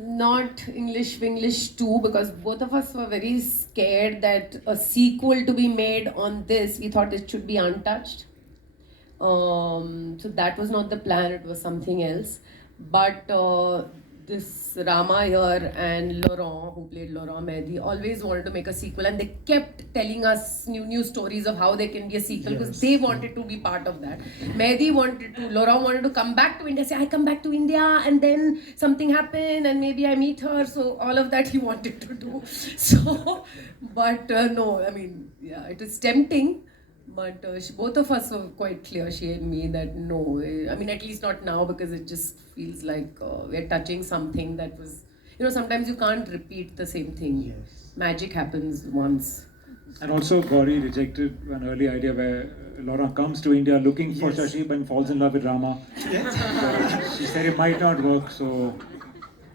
Not English 2, because both of us were very scared that a sequel to be made on this, we thought it should be untouched. So that was not the plan, it was something else. But this Rama here and Laurent, who played Laurent Mehdi, always wanted to make a sequel, and they kept telling us new stories of how there can be a sequel, because they wanted to be part of that. Mehdi wanted to, Laurent wanted to come back to India, say, I come back to India, and then something happened, and maybe I meet her. So all of that he wanted to do. So, but no, I mean, yeah, it is tempting. But both of us were quite clear, she and me, that no, I mean, at least not now, because it just feels like we're touching something that was, sometimes you can't repeat the same thing. Yes. Magic happens once. And also, Gauri rejected an early idea where Laura comes to India looking for Yes. Shashi and falls in love with Rama. Yes. So she said it might not work, so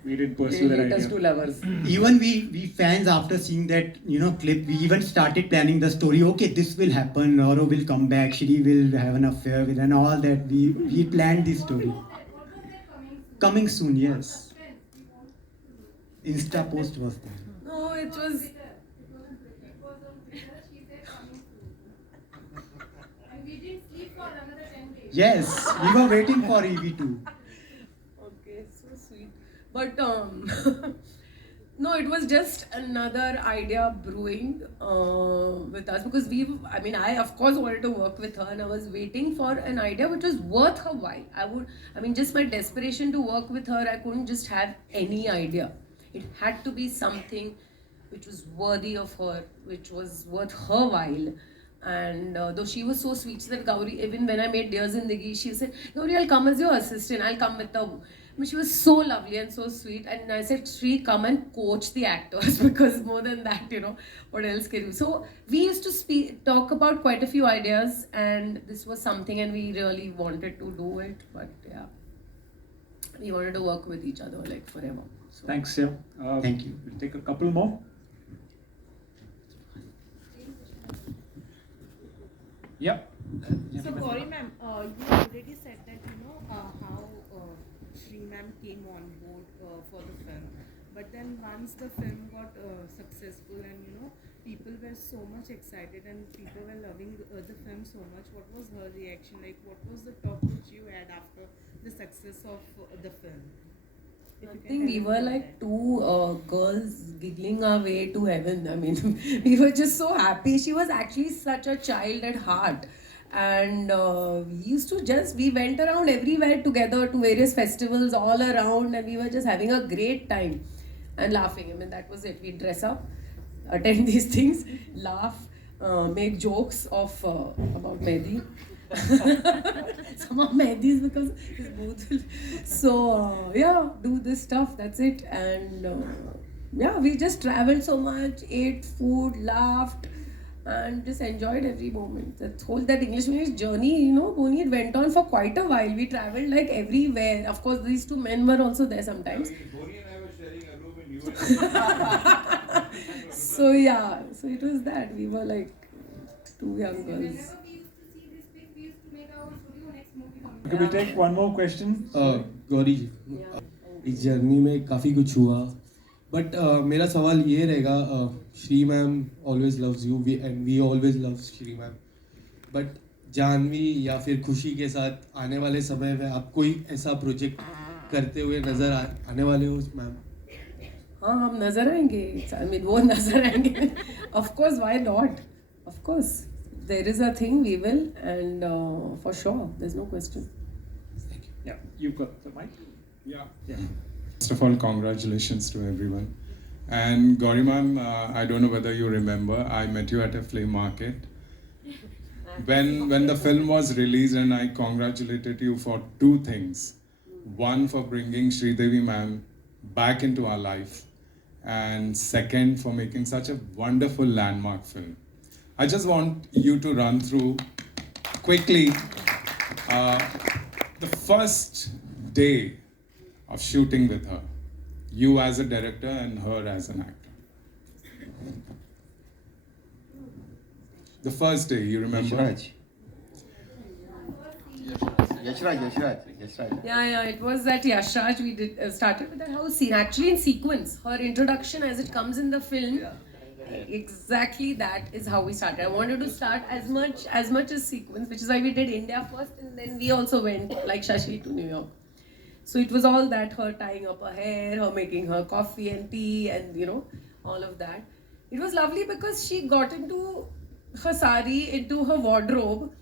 we didn't pursue that Latest two idea. lovers. Even we fans, after seeing that clip, we even started planning the story. Okay, this will happen. Noro will come back. Shri will have an affair with, and all that. We planned this story. Coming soon, yes. Insta post was there. No, it was. Yes, we were waiting for EV2. Okay, so sweet. But no, it was just another idea brewing with us, because I of course wanted to work with her, and I was waiting for an idea which was worth her while. Just my desperation to work with her, I couldn't just have any idea. It had to be something which was worthy of her, which was worth her while. And though she was so sweet, she said, Gauri, even when I made Dear Zindagi, she said, Gauri, I'll come as your assistant, I'll come with the. I mean, she was so lovely and so sweet. And I said, Shri, come and coach the actors, because more than that, what else can you? So we used to talk about quite a few ideas, and this was something, and we really wanted to do it. But yeah, we wanted to work with each other like forever. So. Thanks, yeah. Thank you. We'll take a couple more. Yeah. So Gauri ma'am, you already said that how Shri ma'am came on board for the film, but then once the film got successful and people were so much excited and people were loving the film so much, what was her reaction like? What was the talk which you had after the success of the film? I think we were like two girls giggling our way to heaven. I mean, we were just so happy. She was actually such a child at heart. And we went around everywhere together to various festivals all around, and we were just having a great time and laughing. I mean, that was it. We dress up, attend these things, laugh, make jokes about Mehdi. Some of Mehdi's, because his booth will. So do this stuff, that's it. And we just traveled so much, ate food, laughed, and just enjoyed every moment. That English journey, Boni, it went on for quite a while. We traveled like everywhere. Of course, these two men were also there sometimes. Boni and I were sharing a room in US. So it was that. We were like two young girls. Could we take one more question? Gauri जी, इस journey में काफ़ी कुछ हुआ, but मेरा सवाल ये रहेगा, Shri ma'am always loves you and we always love Shri ma'am, but Janhvi या फिर खुशी के साथ आने वाले समय में आप कोई ऐसा प्रोजेक्ट करते हुए नज़र आने वाले हो मैम? हाँ, हम नजर आएंगे. I mean, वो नजर आएंगे. Of course, why not? Of course, there is a thing, we will, and for sure, there's no question. Yeah, you've got the mic. Yeah. Yeah. First of all, congratulations to everyone. And Gauri ma'am, I don't know whether you remember, I met you at a flea market. When the film was released, and I congratulated you for two things. One, for bringing Sridevi ma'am back into our life. And second, for making such a wonderful landmark film. I just want you to run through quickly the first day of shooting with her. You as a director and her as an actor. The first day, you remember? Raj. Yashraj. Yeah, it was that Yashraj. We did started with that house scene actually in sequence. Her introduction as it comes in the film, exactly that is how we started. I wanted to start as much as sequence, which is why we did India first, and then we also went like Shashi to New York. So it was all that, her tying up her hair, her making her coffee and tea, and all of that. It was lovely because she got into her sari, into her wardrobe.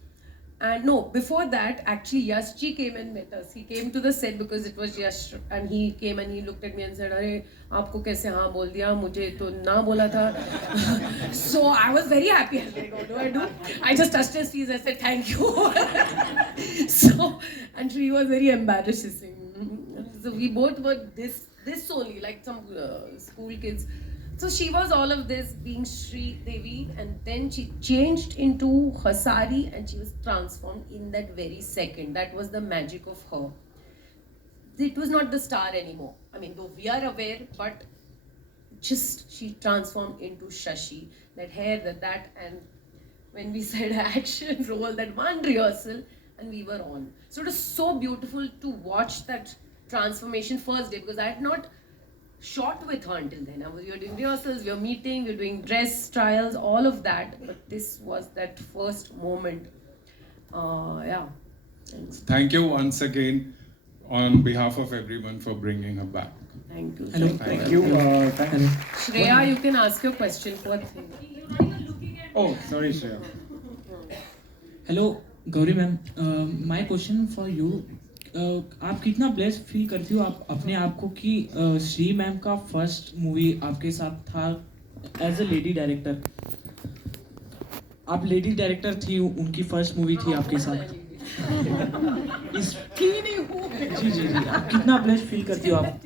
And no, before that, actually, Yashji came and met us. He came to the set because it was Yash, and he came and he looked at me and said, "Arey, आपको कैसे हाँ बोल दिया? मुझे तो ना बोला था." So I was very happy. I was like, "What do I do?" I just touched his feet. I said, "Thank you." So, and she was very embarrassed. She's saying, so we both were this only, like some school kids. So she was all of this, being Sri Devi, and then she changed into her sari and she was transformed in that very second. That was the magic of her. It was not the star anymore. I mean, though we are aware, but just she transformed into Shashi. That hair, that, and when we said action, roll, that one rehearsal, and we were on. So it was so beautiful to watch that transformation first day, because I had not shot with her until then. We were doing rehearsals, we were meeting, we were doing dress trials, all of that. But this was that first moment. Yeah. Thanks. Thank you once again on behalf of everyone for bringing her back. Thank you. Hello. Thank you. Shreya, you can ask your question. Poor thing. Oh, sorry, Shreya. Hello Gauri ma'am my question for you आप कितना blessed feel करती हो आप अपने आप को कि Shri ma'am का फर्स्ट मूवी आपके साथ था एज अ लेडी डायरेक्टर आप लेडी डायरेक्टर थी उनकी फर्स्ट मूवी थी आपके साथ इस जी जी जी आप कितना ब्लेस्ड फील करती हो आप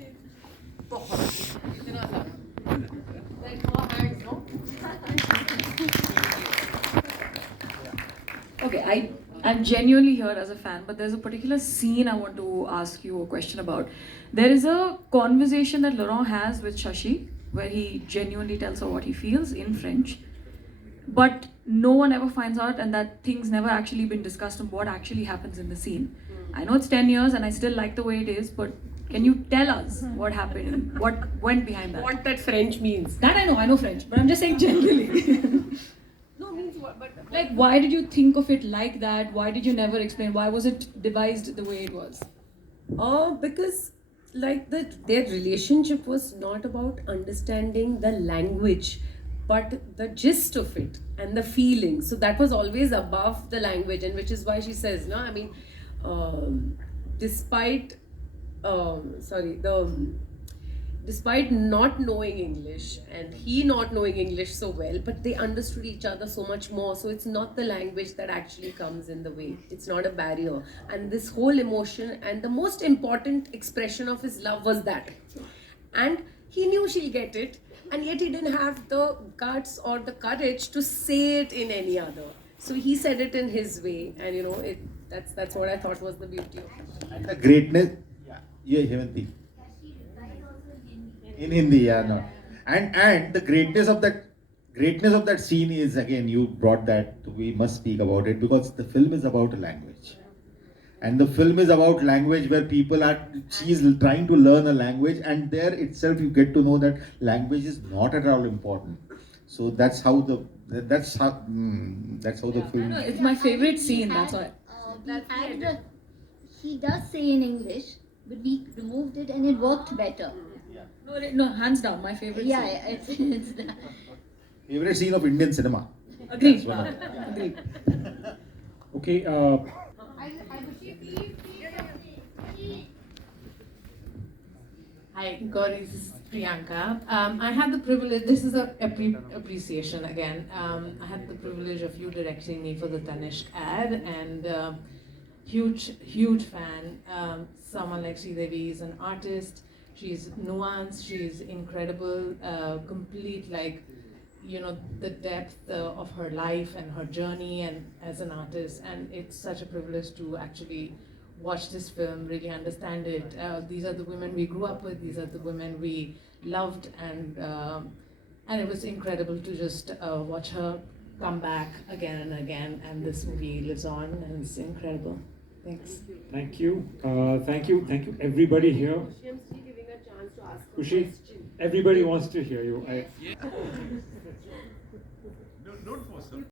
Okay, I'm genuinely here as a fan, but there's a particular scene I want to ask you a question about. There is a conversation that Laurent has with Shashi, where he genuinely tells her what he feels in French, but no one ever finds out, and that things never actually been discussed on what actually happens in the scene. I know it's 10 years and I still like the way it is, but can you tell us what happened and what went behind that? What that French means. That I know French, but I'm just saying generally. No, means what? But Like, why did you think of it like that? Why did you never explain? Why was it devised the way it was? Because like their relationship was not about understanding the language, but the gist of it and the feeling. So that was always above the language, and which is why she says, no, I mean, despite despite not knowing English and he not knowing English so well, but they understood each other so much more. So it's not the language that actually comes in the way. It's not a barrier. And this whole emotion and the most important expression of his love was that. And he knew she'll get it, and yet he didn't have the guts or the courage to say it in any other. So he said it in his way, and that's what I thought was the beauty of it. And the greatness, yeah, Hemanti. In Hindi, yeah, no. And the greatness of that scene is, again, you brought that, we must speak about it, because the film is about a language. And the film is about language where she's trying to learn a language, and there itself you get to know that language is not at all important. So that's how the film. No, it's my favorite scene, that's why. He does say in English, but we removed it and it worked better. No, hands down, my favorite Yeah, scene. it's the Favorite scene of Indian cinema. Agreed. That's one of it. Agreed. Okay. Hi, Gauri, this is Priyanka. I had the privilege, this is a appreciation again. I had the privilege of you directing me for the Tanishq ad, and huge fan. Someone like Sridevi is an artist. She's nuanced, she's incredible, complete, like, the depth of her life and her journey and as an artist. And it's such a privilege to actually watch this film, really understand it. These are the women we grew up with, these are the women we loved, and it was incredible to just watch her come back again and again, and this movie lives on, and it's incredible. Thanks. Thank you. Thank you, everybody here. Kushi, everybody wants to hear you.